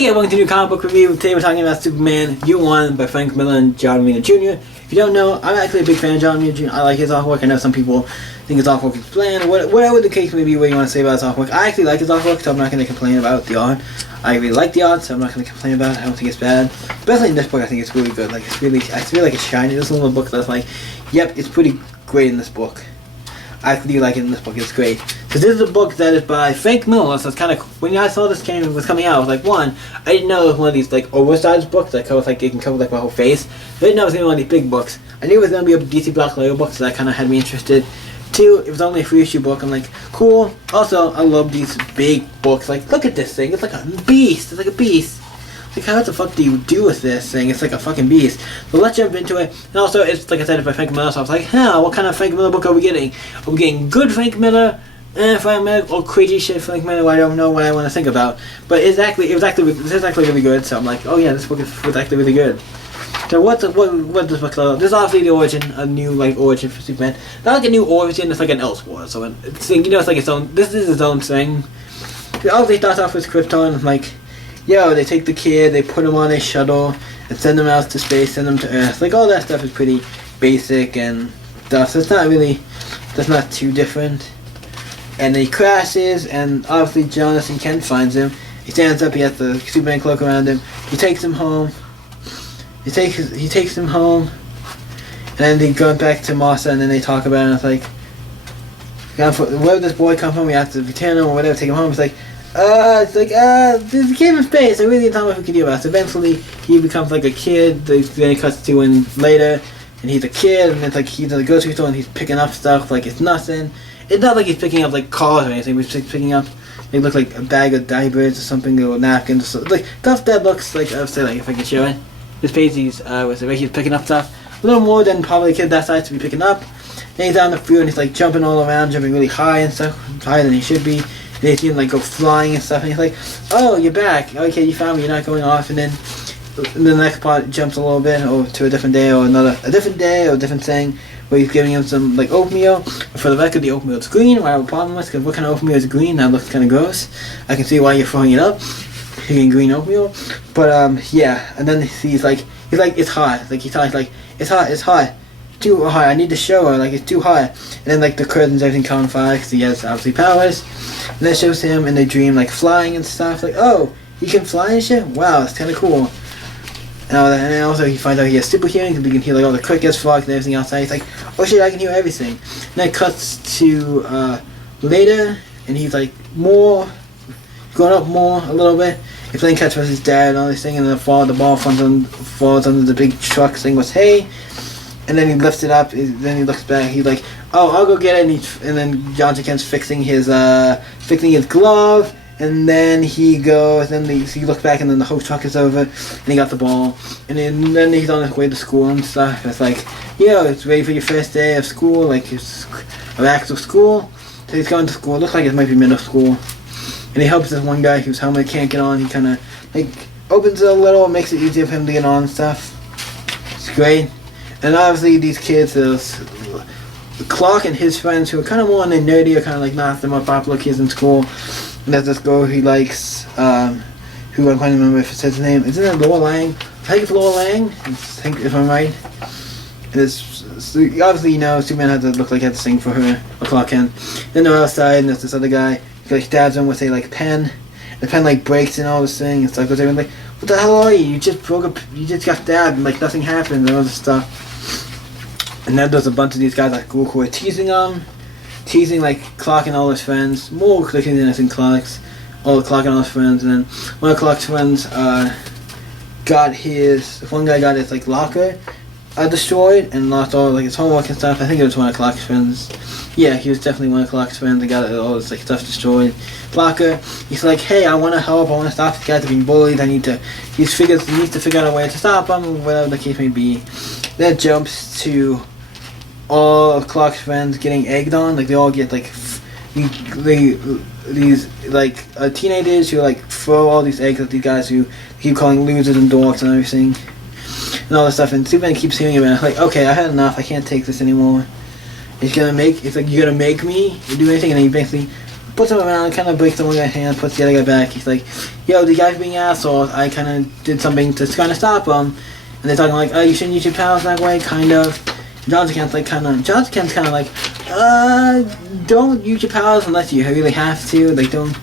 Hey, welcome to a new comic book review. Today we're talking about Superman Year One by Frank Miller and John Romita Jr. If you don't know, I'm actually a big fan of John Romita Jr. I like his artwork. I know some people think his artwork is bland. Whatever the case may be, what you want to say about his artwork. I actually like his artwork, so I'm not going to complain about the art. I really like the art, so I'm not going to complain about it. I don't think it's bad. Especially in this book, I think it's really good. Like I feel like it's shiny. This little book that's like, yep, it's pretty great in this book. I really like it in this book. It's great. Because this is a book that is by Frank Miller, so it's kind of, when I saw this was coming out, I was like, one, I didn't know it was one of these like oversized books that covers like, it can cover like my whole face. I didn't know it was going to be one of these big books. I knew it was going to be a DC Black Label book, so that kind of had me interested. Two, it was only a 3-issue book. I'm like, cool. Also, I love these big books. Like, look at this thing. It's like a beast. It's like a beast. Like, how the fuck do you do with this thing? It's like a fucking beast. So let's jump into it. And also, it's like I said, it's by Frank Miller, so I was like, what kind of Frank Miller book are we getting? Are we getting good Frank Miller, Frank Miller, or crazy shit Frank Miller? I don't know what I want to think about. But it was actually really good. So I'm like, oh yeah, this book was actually really good. So what this book about? This is obviously the origin, a new like origin for Superman. Not like a new origin, it's like an Elseworld. So it's it's like its own. This is its own thing. It obviously starts off with Krypton, like. Yo, they take the kid, they put him on a shuttle, and send him out to space, send him to Earth. Like, all that stuff is pretty basic and stuff, so that's not too different. And then he crashes, and obviously Jonathan Kent finds him. He stands up, he has the Superman cloak around him. He takes him home. He takes him home, and then they go back to Martha, and then they talk about it, and it's like, where did this boy come from? We have to return him or whatever, take him home. It's like, there's a kid in space. I really didn't know what we could do about it. So eventually, he becomes like a kid. Then he cuts to in later, and he's a kid, and it's like he's at the grocery store and he's picking up stuff like it's nothing. It's not like he's picking up like cars or anything. He's picking up, they look like a bag of diapers or something, or napkins, or like stuff that looks like, I would say, like if I can show it. This page, he's picking up stuff. A little more than probably a kid that size to be picking up. Then he's on the field and he's like jumping all around, jumping really high and stuff, higher than he should be. They see him like go flying and stuff, and he's like, "Oh, you're back. Okay, you found me. You're not going off." And then the next part jumps a little bit over to a different day or a different thing where he's giving him some like oatmeal. For the record, the oatmeal is green. I have a problem with because what kind of oatmeal is green? That looks kind of gross. I can see why you're throwing it up. You're getting green oatmeal, but yeah. And then he's like, it's hot. Like he's like, it's hot. Too high. I need to show her. Like it's too high. And then like the curtains, everything caught on fire because he has obviously powers. And then it shows him and they dream like flying and stuff. Like, oh, he can fly and shit. Wow, it's kind of cool. And then also he finds out he has super hearing because he can hear like all the crickets, frogs, and everything outside. He's like, oh shit, I can hear everything. And then it cuts to later, and he's like going up more a little bit. He's playing catch with his dad and all this thing, and then the ball falls under the big truck thing with hay. And then he lifts it up. Then he looks back. He's like, "Oh, I'll go get it." And then Jonathan Kent's fixing his glove. And then he goes. Then he looks back, and then the whole truck is over. And he got the ball. And then he's on his way to school and stuff. It's like, it's ready for your first day of school, like of actual school. So he's going to school. It looks like it might be middle school. And he helps this one guy whose helmet can't get on. He kind of like opens it a little, makes it easier for him to get on and stuff. It's great. And obviously these kids, Clark and his friends who are kind of more on the nerdier, kind of like not the more popular kids in school. And there's this girl he likes, who I'm trying to remember if it says his name. Isn't it Laura Lang? I think it's Laura Lang, I think if I'm right. Obviously, Superman had to look like he had to sing for her, or Clark Kent. Then they're outside and there's this other guy, he like stabs him with a like pen. The pen like breaks and all this thing and stuff goes everything like, what the hell are you? You just got stabbed and like nothing happened and all this stuff. And then there's a bunch of these guys like who are teasing like Clark and all his friends, more clicking than I think Clark and all his friends. And then one of Clark's friends one guy got his like locker destroyed and lost all like his homework and stuff. I think it was one of Clark's friends. Yeah, he was definitely one of Clark's friends that got all his like stuff destroyed. Locker, he's like, hey, I want to help. I want to stop these guys from being bullied. He needs to figure out a way to stop them, whatever the case may be. Then it jumps to all of Clark's friends getting egged on. Like they all get like these teenagers who like throw all these eggs at these guys who keep calling losers and dorks and everything and all this stuff. And Superman keeps hearing about it. Like, okay, I had enough. I can't take this anymore. It's like, you're gonna make me do anything, and then he basically puts him around, kind of breaks the one guy's hand, puts the other guy back. He's like, yo, the guy's being assholes. I kind of did something to kind of stop him. And they're talking like, oh, you shouldn't use your powers that way, kind of. Jonathan Kent's like, don't use your powers unless you really have to. Like, don't,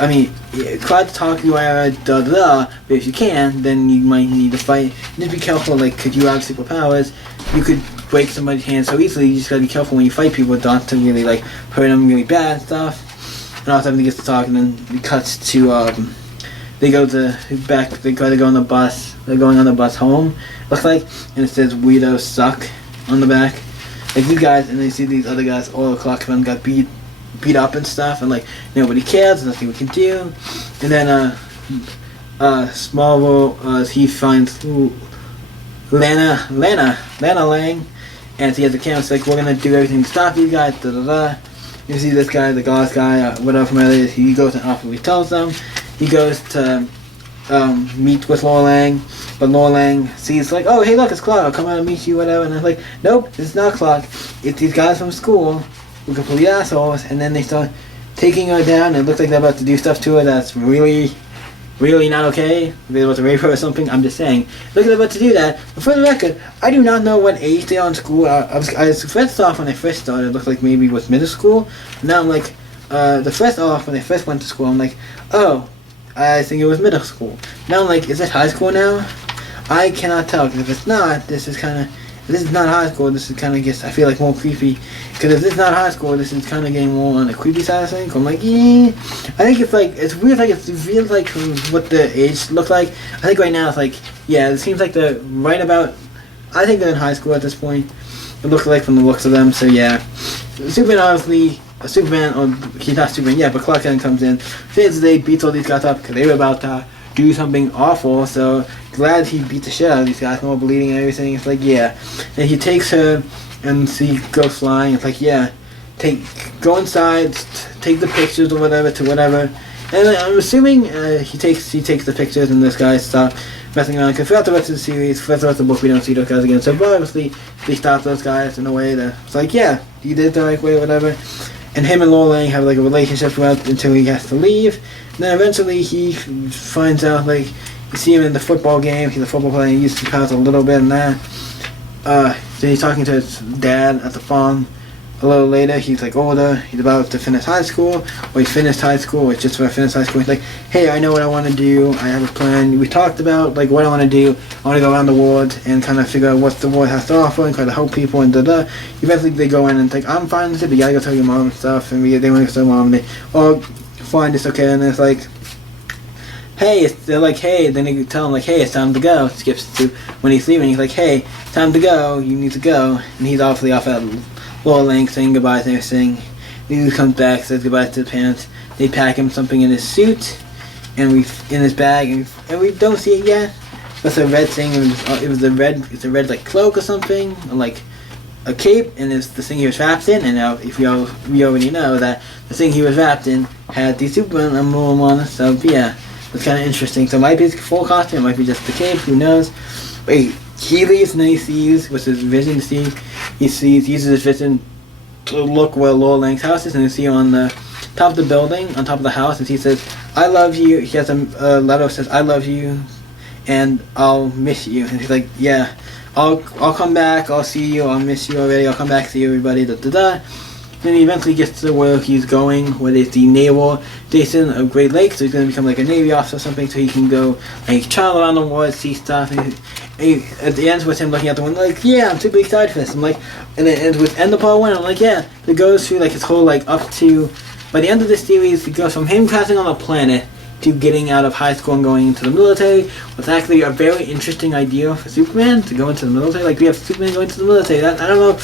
I mean, try to talk you out, but if you can, then you might need to fight. Just be careful, like, because you have superpowers, you could break somebody's hand so easily. You just gotta be careful when you fight people, not to really, like, hurt them really bad and stuff. And also, everybody gets to talk, and then it cuts to, they go on the bus. They're going on the bus home, looks like, and it says "Weirdos suck" on the back. Like these guys, and they see these other guys all o'clock them got beat up and stuff, and like nobody cares, nothing we can do. And then Smallville, he finds Lana Lang, and he has the camera. It's like, we're gonna do everything to stop these guys. Da da da. You see this guy, the Gauze guy, whatever from earlier. He goes and awfully tells them. He goes to meet with Laura Lang, but Laura Lang sees like, oh hey look, it's Clark, I'll come out and meet you, whatever. And I'm like, nope, it's not Clark. It's these guys from school who complete assholes. And then they start taking her down, and it looks like they're about to do stuff to her that's really not okay. They're about to rape her or something. I'm just saying, look, they're about to do that. But for the record, I do not know what age they are in school. I first off, when I first started, it looked like maybe it was middle school. Now I'm like, when they first went to school, I'm like, oh, I think it was middle school. Now I'm like, is it high school now? I cannot tell, because if it's not, this is not high school, this is kind of gets, I feel like, more creepy. Because if this is not high school, this is kind of getting more on the creepy side of things. I'm like, I think it's like, it's weird, like, it feels like what the age looks like. I think right now it's like, yeah, it seems like they're right about, I think they're in high school at this point. It looks like from the looks of them, so yeah. Superman, obviously, he's not Superman yet, but Clark Kent comes in, saves the day, beats all these guys up because they were about to do something awful, so glad he beat the shit out of these guys, no bleeding and everything. It's like, yeah. And he takes her, and she goes flying. It's like, yeah, go inside, take the pictures or whatever to whatever. And I'm assuming he takes the pictures, and this guy stops messing around. Because throughout the rest of the series, throughout the rest of the book, we don't see those guys again. So obviously, they stop those guys in a way that it's like, yeah, you did it the right way or whatever. And him and Laura Lang have like a relationship throughout until he has to leave. And then eventually he finds out, like, you see him in the football game. He's a football player. He uses his powers a little bit in that. Then he's talking to his dad at the farm. A little later, he's like older. He's about to finish high school, or he finished high school, or just about to finish high school. He's like, hey, I know what I want to do. I have a plan. We talked about like what I want to do. I want to go around the world and kind of figure out what the world has to offer and try to help people and da. Eventually, they go in and think, I'm fine with it, but you gotta go tell your mom and stuff. And they want to tell mom, and they, oh, fine, it's okay. And it's like, hey, they're like, hey. Then they tell him like, hey, it's time to go. Skips to when he's leaving. He's like, hey, time to go. You need to go. And he's obviously off at Laura Lang saying goodbye to everything. He comes back, says goodbye to the parents. They pack him something in his suit, and in his bag, and we don't see it yet. But it's a red thing. It's a red like cloak or something, or like a cape, and it's the thing he was wrapped in. And now, we already know that the thing he was wrapped in had the Superman emblem on it. So yeah, it's kind of interesting. So it might be his full costume, it might be just the cape. Who knows? But he leaves, and then he sees with his vision. He uses his vision to look where Laura Lang's house is, and you see on the top of the building, on top of the house, and he says, I love you. He has a letter that says, I love you, and I'll miss you. And he's like, yeah, I'll come back, I'll see you, I'll miss you already, I'll come back, see everybody, da da da. Then he eventually gets to where he's going, where there's the naval station of Great Lakes, so he's going to become like a Navy officer or something, so he can go and travel around the world, see stuff. And at the end with him looking out the window, like, yeah, I'm super excited for this. I'm like, and it ends with end of part one. I'm like, yeah. It goes through like his whole like up to, by the end of this series, it goes from him crashing on a planet to getting out of high school and going into the military. It's actually a very interesting idea for Superman to go into the military. Like, we have Superman going to the military. I don't know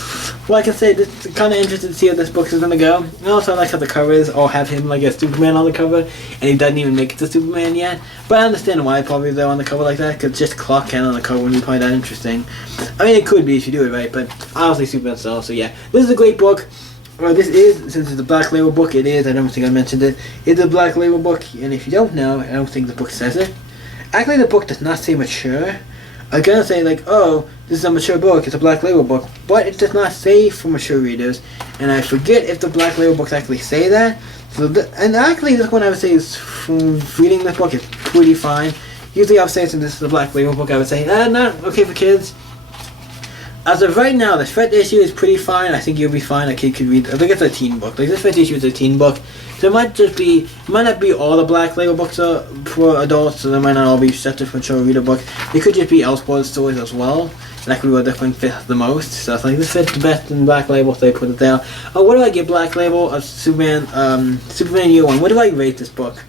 what I can say. This is kind of interested to see how this book is going to go. And also, I like how the covers all have him like a Superman on the cover, and he doesn't even make it to Superman yet. But I understand why probably they're on the cover like that, because just Clark Kent on the cover wouldn't be probably that interesting. I mean, it could be if you do it right, but obviously Superman's still. So yeah, this is a great book. Well, this is, since it's a Black Label book, it is, I don't think I mentioned it, it's a Black Label book, and if you don't know, I don't think the book says it. Actually, the book does not say mature. I'm gonna say, like, oh, this is a mature book, it's a Black Label book, but it does not say for mature readers, and I forget if the Black Label books actually say that, So and actually, this one I would say is reading this book is pretty fine. Usually, I would say since this is a Black Label book, I would say not okay for kids. As of right now, the fifth issue is pretty fine. I think you'll be fine. A kid could read. I think it's a teen book. Like this fifth issue is a teen book, so it might not be all the Black Label books are for adults. So they might not all be set to for children reader books. They could just be Elseworlds stories as well. Like we were definitely fit the most. So it's like this fits the best in Black Label. So they put it there. Oh, what do I give Black Label of Superman? Superman Year One. What do I rate this book?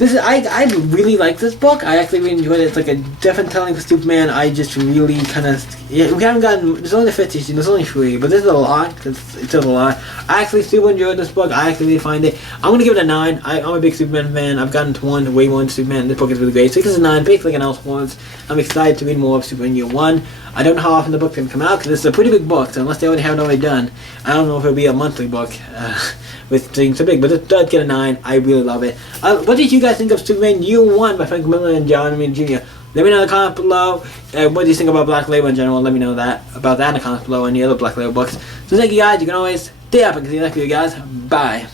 I really like this book. I actually really enjoyed it. It's like a different telling for Superman. I just really kind of we haven't gotten. There's only the 5th issue. There's only 3, but this is a lot. It's a lot. I actually super enjoyed this book. I actually really find it. I'm gonna give it a 9. I'm a big Superman fan. I've gotten to way more into Superman. This book is really great. So this is a 9, basically like an Elseworlds. I'm excited to read more of Superman Year One. I don't know how often the book's gonna come out because this is a pretty big book. So unless they already have it already done, I don't know if it'll be a monthly book. With things so big, but it does get a 9. I really love it. What did you guys think of Superman Year One by Frank Miller and John Romita Jr.? Let me know in the comments below. What do you think about Black Label in general? Let me know about that in the comments below and the other Black Label books. So thank you guys. You can always stay up and see you next video, guys. Bye.